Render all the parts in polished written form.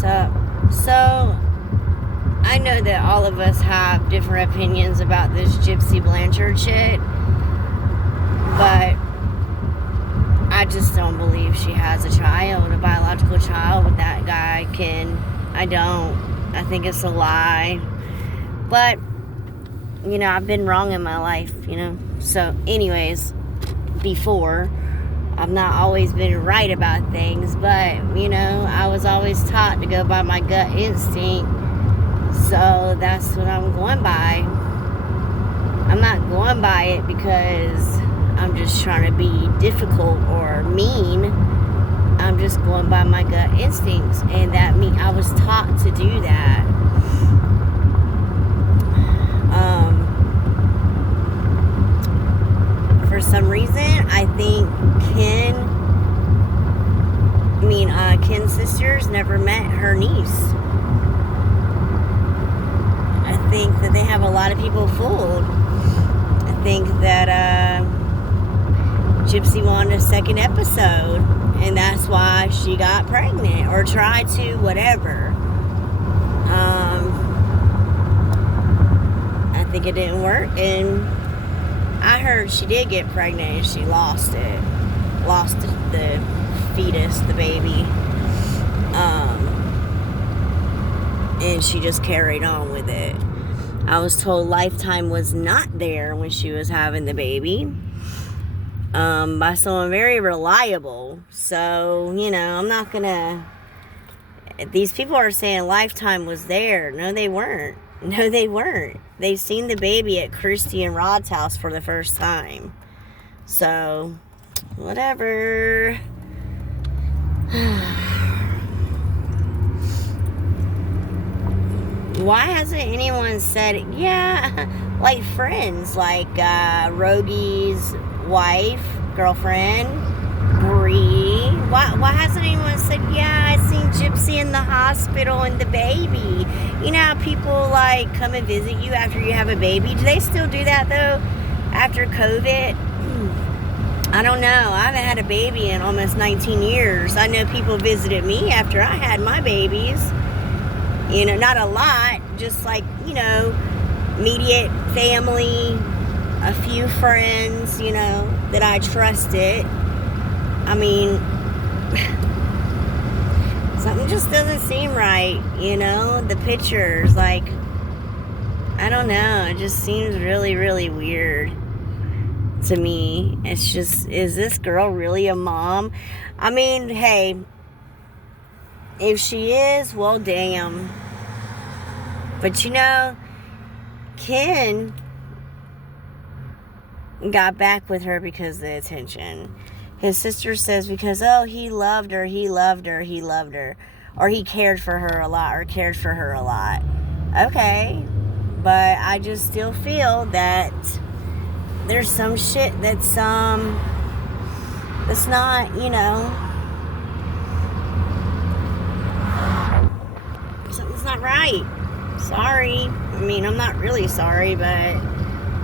what's up? So, I know that all of us have different opinions about this Gypsy Blanchard shit, but I just don't believe she has a child, a biological child with that guy, Ken. I don't. I think it's a lie. But, you know, I've been wrong in my life, you know. So, anyways, before, I've not always been right about things, but, you know, I was always taught to go by my gut instinct. So that's what I'm going by. I'm not going by it because I'm just trying to be difficult or mean. I'm just going by my gut instincts, and that I was taught to do that. For some reason, I think Ken's sisters never met her niece. I think that they have a lot of people fooled. I think that Gypsy wanted a second episode, and that's why she got pregnant, or tried to, whatever. I think it didn't work, and I heard she did get pregnant and she lost it. Lost the fetus, the baby. And she just carried on with it. I was told Lifetime was not there when she was having the baby. By someone very reliable. So, you know, I'm not gonna... These people are saying Lifetime was there. No, they weren't. No, they weren't. They seen the baby at Christy and Rod's house for the first time. So, whatever. Why hasn't anyone said it? Yeah, like friends, like Rogie's wife, girlfriend, Bree. Why hasn't anyone said, yeah, I seen Gypsy in the hospital and the baby? You know how people like come and visit you after you have a baby? Do they still do that though after COVID? I don't know. I haven't had a baby in almost 19 years. I know people visited me after I had my babies. You know, not a lot, just like, you know, immediate family, a few friends, you know, that I trusted. I mean, something just doesn't seem right, you know, the pictures, like, I don't know, it just seems really, really weird to me. It's just, is this girl really a mom? I mean, hey, if she is, well, damn. But, you know, Ken got back with her because of the attention. His sister says because, oh, he loved her. Or he cared for her a lot. Okay. But I just still feel that there's some shit that's not, you know, something's not right. Sorry. I mean, I'm not really sorry, but...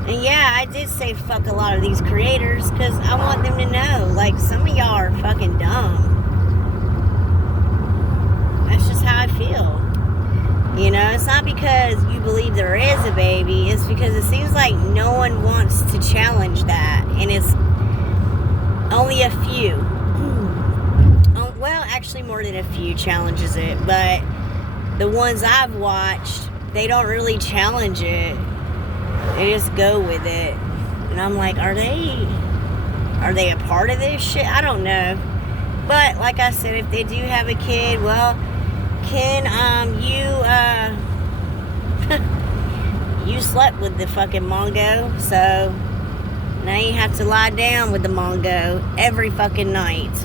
And yeah, I did say fuck a lot of these creators, because I want them to know, like, some of y'all are fucking dumb. That's just how I feel. You know, it's not because you believe there is a baby, it's because it seems like no one wants to challenge that, and it's only a few. Well, actually more than a few challenges it, but the ones I've watched, they don't really challenge it. They just go with it. And I'm like, are they a part of this shit? I don't know. But like I said, if they do have a kid, well, Ken, you slept with the fucking Mongo, so now you have to lie down with the Mongo every fucking night.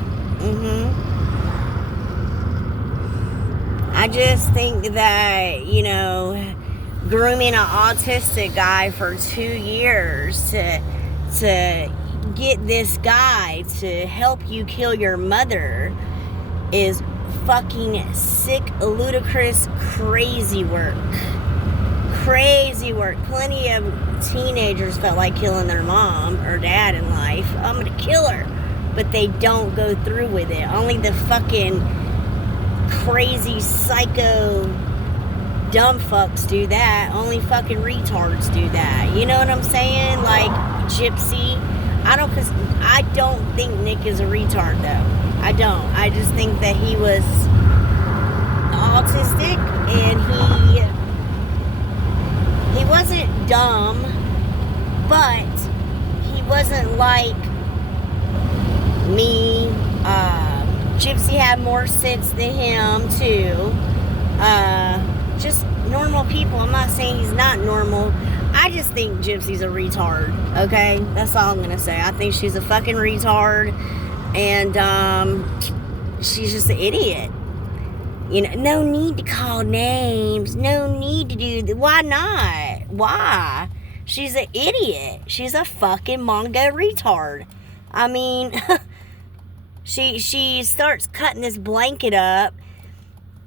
I just think that, you know, grooming an autistic guy for 2 years to get this guy to help you kill your mother is fucking sick, ludicrous, crazy work. Crazy work. Plenty of teenagers felt like killing their mom or dad in life. I'm gonna kill her. But they don't go through with it. Only the fucking crazy psycho dumb fucks do that. Only fucking retards do that. You know what I'm saying? Like Gypsy. Cause I don't think Nick is a retard though. I don't. I just think that he was autistic and he wasn't dumb, but he wasn't like me. Gypsy had more sense than him too. Just normal people. I'm not saying he's not normal. I just think Gypsy's a retard. Okay? That's all I'm gonna say. I think she's a fucking retard. And she's just an idiot. You know, no need to call names. No need to do that. Why not? Why? She's an idiot. She's a fucking Mongo retard. I mean, she starts cutting this blanket up,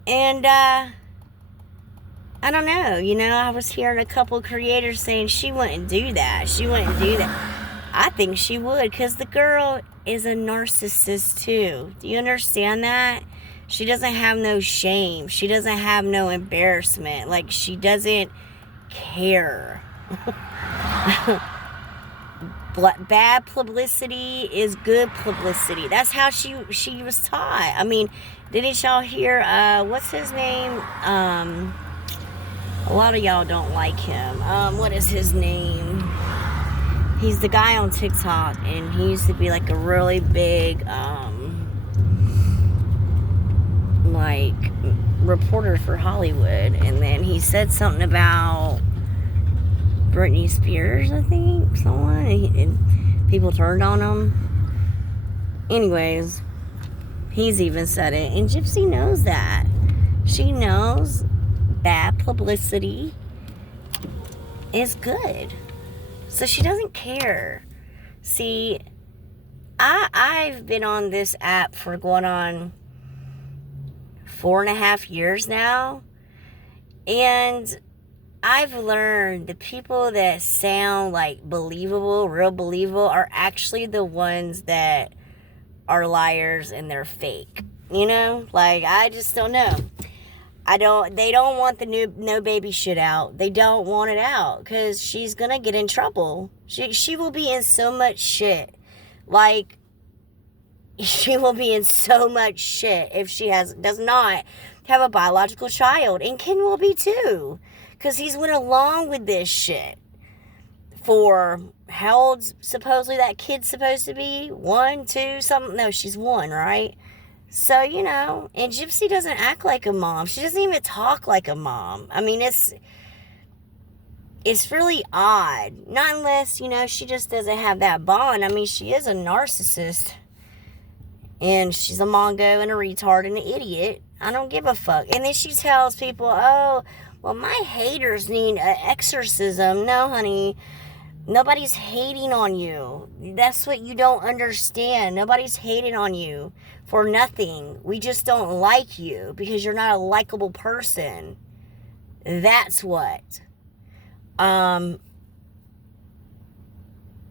and I don't know. You know, I was hearing a couple creators saying she wouldn't do that. She wouldn't do that. I think she would, because the girl is a narcissist too. Do you understand that? She doesn't have no shame. She doesn't have no embarrassment. Like, she doesn't care. Bad publicity is good publicity. That's how she was taught. I mean, didn't y'all hear, what's his name? A lot of y'all don't like him. What is his name? He's the guy on TikTok, and he used to be like a really big, like, reporter for Hollywood. And then he said something about Britney Spears, I think, someone, and people turned on him. Anyways, he's even said it, and Gypsy knows that. She knows bad publicity is good, so she doesn't care. See, I've been on this app for going on 4.5 years now, and I've learned the people that sound like believable, real believable, are actually the ones that are liars and they're fake. You know? Like, I just don't know. They don't want the new No Baby shit out. They don't want it out because she's gonna get in trouble. She will be in so much shit. Like, she will be in so much shit if she does not have a biological child. And Ken will be too. Because he's went along with this shit for how old's supposedly that kid's supposed to be? 1, 2, something? No, she's 1, right? So, you know, and Gypsy doesn't act like a mom. She doesn't even talk like a mom. I mean, it's really odd. Not unless, you know, she just doesn't have that bond. I mean, she is a narcissist. And she's a Mongo and a retard and an idiot. I don't give a fuck. And then she tells people, oh, well, my haters need an exorcism. No, honey. Nobody's hating on you. That's what you don't understand. Nobody's hating on you for nothing. We just don't like you because you're not a likable person. That's what.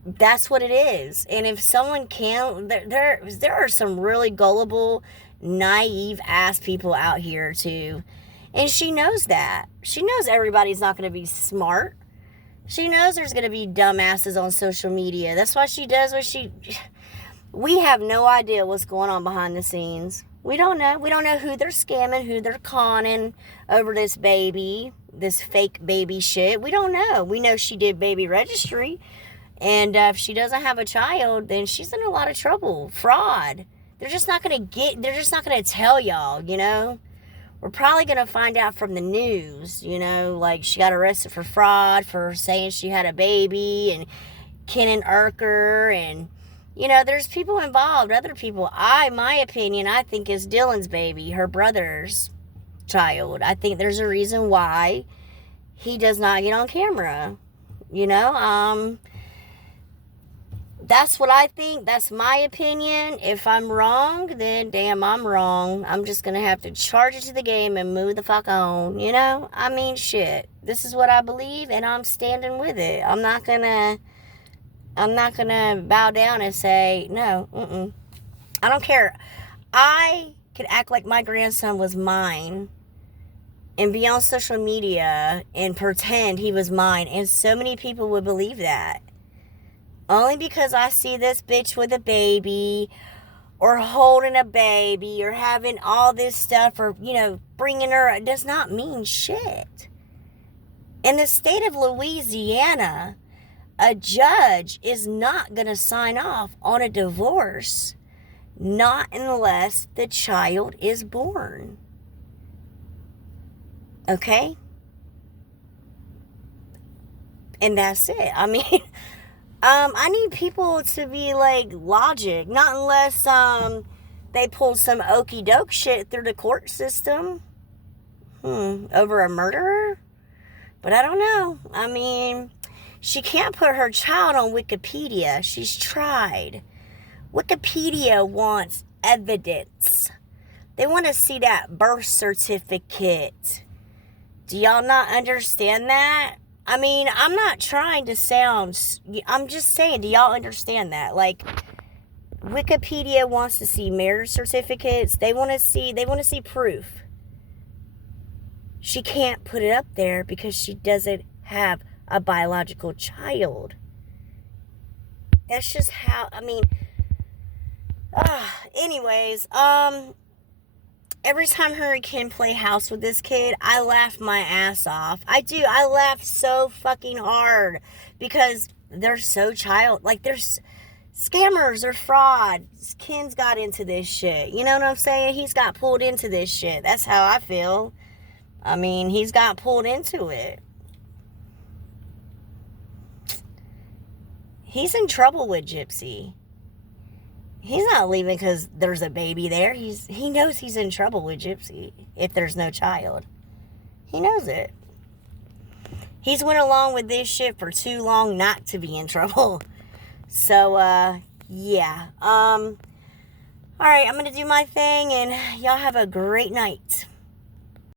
That's what it is. And if someone can, there are some really gullible, naive ass people out here too. And she knows that. She knows everybody's not going to be smart. She knows there's going to be dumbasses on social media. That's why she does what she... We have no idea what's going on behind the scenes. We don't know. We don't know who they're scamming, who they're conning over this baby, this fake baby shit. We don't know. We know she did baby registry. And if she doesn't have a child, then she's in a lot of trouble. Fraud. They're just not going to tell y'all, you know? We're probably going to find out from the news, you know, like she got arrested for fraud, for saying she had a baby, and Kenan Urker, and, you know, there's people involved, other people. My opinion, I think is Dylan's baby, her brother's child. I think there's a reason why he does not get on camera, you know, that's what I think. That's my opinion. If I'm wrong, then damn, I'm wrong. I'm just going to have to charge it to the game and move the fuck on, you know? I mean, shit. This is what I believe, and I'm standing with it. I'm not going to bow down and say, no, I don't care. I could act like my grandson was mine and be on social media and pretend he was mine, and so many people would believe that. Only because I see this bitch with a baby or holding a baby or having all this stuff or, bringing her, does not mean shit. In the state of Louisiana, a judge is not going to sign off on a divorce, not unless the child is born. Okay? And that's it. I mean, I need people to be like logic, not unless they pulled some okey doke shit through the court system over a murderer. But I don't know. I mean, she can't put her child on Wikipedia. She's tried. Wikipedia wants evidence. They want to see that birth certificate. Do y'all not understand that? I mean, I'm not trying to sound, I'm just saying, do y'all understand that? Like, Wikipedia wants to see marriage certificates. They want to see proof. She can't put it up there because she doesn't have a biological child. That's just how, I mean, anyways, every time her and Ken play house with this kid, I laugh my ass off. I do. I laugh so fucking hard because they're so there's scammers or fraud. Ken's got into this shit. You know what I'm saying? He's got pulled into this shit. That's how I feel. I mean, he's got pulled into it. He's in trouble with Gypsy. He's not leaving because there's a baby there. He knows he's in trouble with Gypsy if there's no child. He knows it. He's went along with this shit for too long not to be in trouble. So, yeah. All right, I'm going to do my thing, and y'all have a great night.